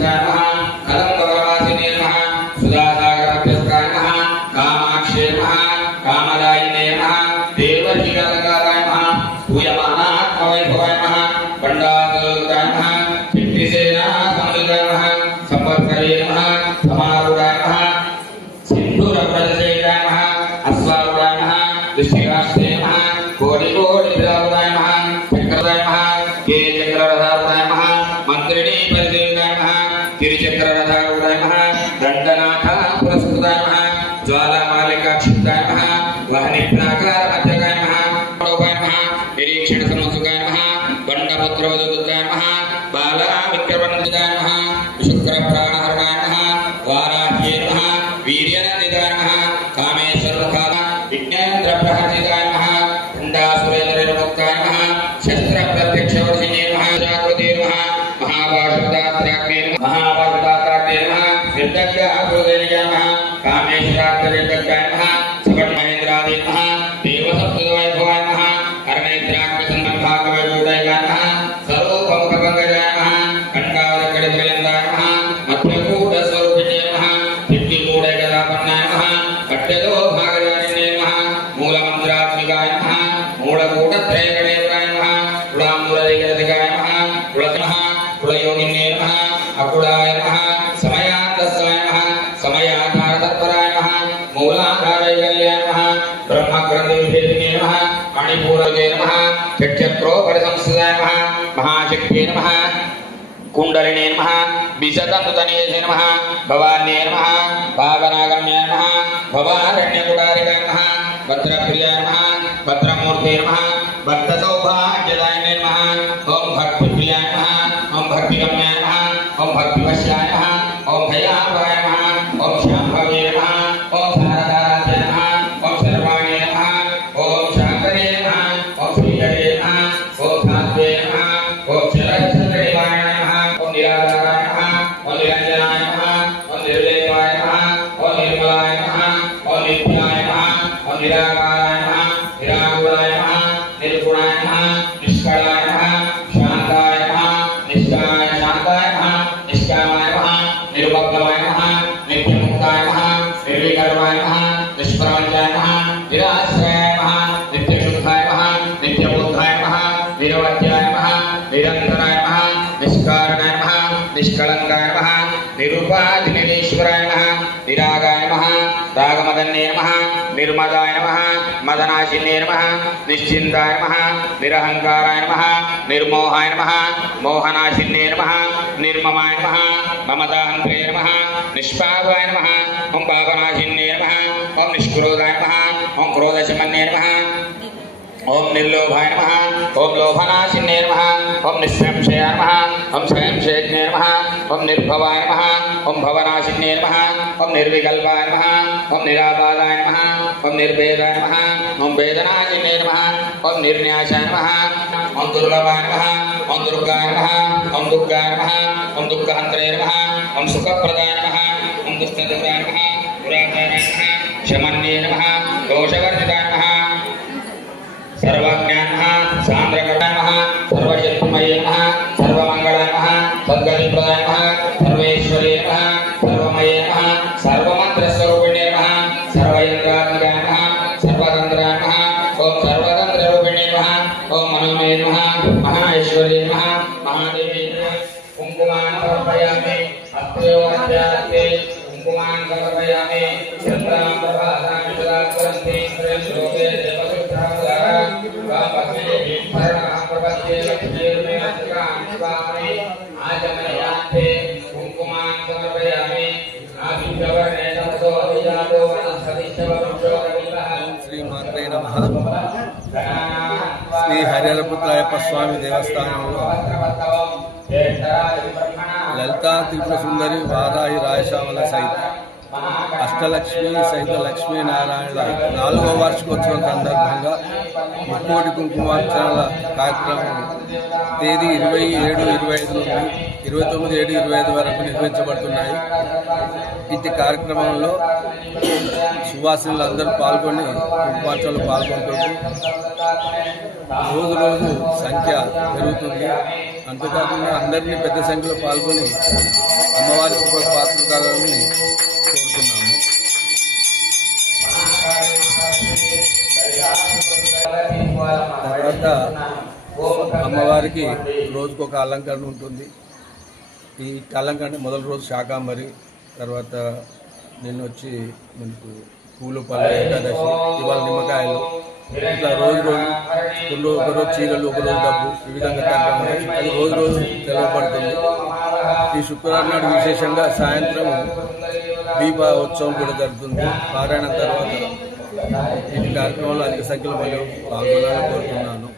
नमस्कार कदम्बवासिने नमः सुधासागरभ्यस्काय नमः कामाक्षे नमः कामदायिने नमः देवकीगणकाय नमः पूयमानात्मवैभवाय नमः बण्डासुराय नमः चित्तिसेनासमुद्राय नमः संवत्सरे नमः समारूढाय नमः सिन्धुरप्रजसेनाय नमः अश्वारूढाय नमः वृश्चिकास्ते नमः कोटिकोटिप्रदाय नमः चक्रदाय नमः के चक्ररथाय नमः मंत्रिणी परिदेवाय नमः गिरिचक्ररथाय नमः दंडनाथ पुरस्कृताय नमः ज्वालामालिकाक्षिप्ताय नमः वहनिप्राकार मध्यगाय नमः प्रोभाय नमः निरीक्षण समसुगाय नमः बंडपुत्रवदुताय नमः बाला विक्रमनंदिताय नमः शुक्रप्राणहरणाय नमः वाराह्ये नमः वीर्यनंदिताय नमः कामेश्वरमुखाय विज्ञानद्रव्यहर्षिताय नमः खण्डासुरेन्द्रमुक्ताय नमः शस्त्रप्रत्यक्षवर्षिणे नमः जागृते नमः महाभाषुतात्राग्ने नमः निर्दग्धाभूदेय नमः कामेश्वरात्मजगत्याय नमः सबन्महेन्द्रादे नमः देवसप्तवैभवाय नमः कर्णेन्द्राग्निसन्मन्भागवैभवाय नमः स्वरूपमुखपङ्कजाय नमः कण्डावरकडित्रयन्दाय नमः मध्यकूटस्वरूपिणे नमः सिद्धिकूटैकदापन्नाय नमः पट्यतो भागजानिने नमः मूलमन्त्रात्मिकाय नमः मूलकूटत्रयगणेन्द्राय नमः कुलामूलदैकरसिकाय नमः कुलतमः कुलयोगिने नमः अकुलाय नमः समयान्तस्वाय नमः समयाधारतत्पराय नमः मूलाधारैकल्याय नमः ब्रह्मग्रन्थिविभेदिने नमः मणिपूरगे नमः चक्षत्रोपरिसंस्थिताय नमः महाशक्त्यै नमः कुण्डलिने नमः विशतनुतनेशे नमः भवान्ये नमः भावनागम्याय नमः भवारण्यकुटारिकाय नमः भद्रप्रियाय नमः भद्रमूर्ते नमः भक्तसौभाग्यदायिने नमः ओं भक्तिप्रियाय नमः ओं भक्तिगम्याय नमः ओं भक्तिवश्याय नमः ओं भयाभवाय नमः ओं शाम्भवे नमः ओं शारदाराध्य नमः ओं सर्वाणे नमः ओं शाकरे नमः ओं श्रीहरे नमः ओं सात्वे नमः ओं चरक्षदेवाय नमः ओं निराधाराय नमः ओं निरञ्जनाय नमः ओं निर्लेपाय नमः ओं निर्मलाय नमः ओं नित्याय नमः ओं निराकाराय नमः निराकुलाय नमः निर्गुणाय नमः निष्कलाय नमः शान्ताय नमः निष्काय शान्ताय नमः निष्कामाय नमः निर्मग्नाय नमः नित्यमुक्ताय नमः निर्विकल्पाय नमः निष्प्रपञ्चाय नमः निराश्रयाय नमः नित्यशुद्धाय नमः नित्यबुद्धाय नमः निरवध्याय नमः निरन्तराय नमः निष्कारणाय नमः निष्कलङ्काय नमः निरुपाधिनिरीश्वराय नमः निरागाय नमः रागमदन्ये नमः निर्मदाय नमः मदनाशिन्ये नमः निश्चिन्ताय नमः निरहङ्काराय नमः निर्मोहाय नमः मोहनाशिन्ये नमः निर्ममाय नमः ममताहन्त्रे नमः निष्पावाय नमः ओं पापनाशिन्ये नमः ओं निष्क्रोधाय नमः ओं क्रोधशमन्ये नमः ओं निर्लोभाय नमः ओं लोभनाशिन्ये नमः ओं निःसंशयाय नमः ओं संशयज्ञे नमः ओं निर्भवाय नमः ओं भवनाशिन्ये नमः ओं निर्विकल्पाय नमः ओं निरापादाय नमः ओं निर्भेदाय नमः ओं वेदनाशिन्ये नमः ओं निर्न्यासाय नमः ओं दुर्लभाय नमः ओं दुर्गाय नमः ओं दुर्गाय नमः ओं दुःखहन्त्रे नमः ओं सुखप्रदाय नमः ओं दुष्टदुराय नमः पुराताय नमः शमन्ये नमः दोषवर्जिताय नमः सर्वज्ञाय नमः सान्द्रकराय नमः सर्वशक्तिमये नमः सर्वमङ्गलाय नमः सद्गतिप्रदाय नमः सर्वेश्वरे नमः सर्वमये नमः सर्वमन्त्रस्वरूपिणे नमः सर्वयन्त्रात्मकाय नमः सर्वतन्त्राय नमः ओं सर्वतन्त्ररूपिणे नमः ओं मनोमये नमः महाऐश्वर्ये नमः महादेवे नमः कुङ्कुमान् समर्पयामि हस्तयोरध्यात्ते कुङ्कुमान् समर्पयामि चन्द्रां प्रभासामि सदास्वरन्ति श्लोके శ్రీమాత్రే నమః. శ్రీ హరిహరపుత్రాయప్ప స్వామి దేవస్థానంలో లలితా త్రిపుర సుందరి వారాహి రాయశామల సహిత అష్టలక్ష్మి సహిత లక్ష్మీనారాయణల 4వ వార్షికోత్సవం సందర్భంగా ముక్కోటి కుంకుమార్చనల కార్యక్రమం తేదీ 27-25 నుండి 29-7-25 వరకు నిర్వహించబడుతున్నాయి. ఇట్టి కార్యక్రమంలో సువాసినులందరూ పాల్గొని కుంకుమార్చనలు పాల్గొంటున్నారు. రోజు రోజు సంఖ్య పెరుగుతుంది. అంతేకాకుండా అందరినీ పెద్ద సంఖ్యలో పాల్గొని అమ్మవారి పాత్రధారులని కోరుతున్నాము. తర్వాత అమ్మవారికి రోజుకొక అలంకరణ ఉంటుంది. ఈ అలంకరణ మొదటి రోజు శాకాంబరి, తర్వాత నిన్న వచ్చి మనకు పూలు పళ్ళు ఏకాదశి, ఇవాళ నిమ్మకాయలు, ఇట్లా రోజు ఒకరోజు చీరలు, ఒకరోజు డబ్బు, ఈ విధంగా కార్యక్రమాలు అది రోజు తెలవబడుతుంది. ఈ శుక్రవారం నాడు విశేషంగా సాయంత్రం దీప ఉత్సవం కూడా జరుగుతుంది. పారాయణం తర్వాత ఈ కార్యక్రమంలో అధిక సంఖ్యలో మళ్ళీ పాల్గొనాలని కోరుతున్నాను.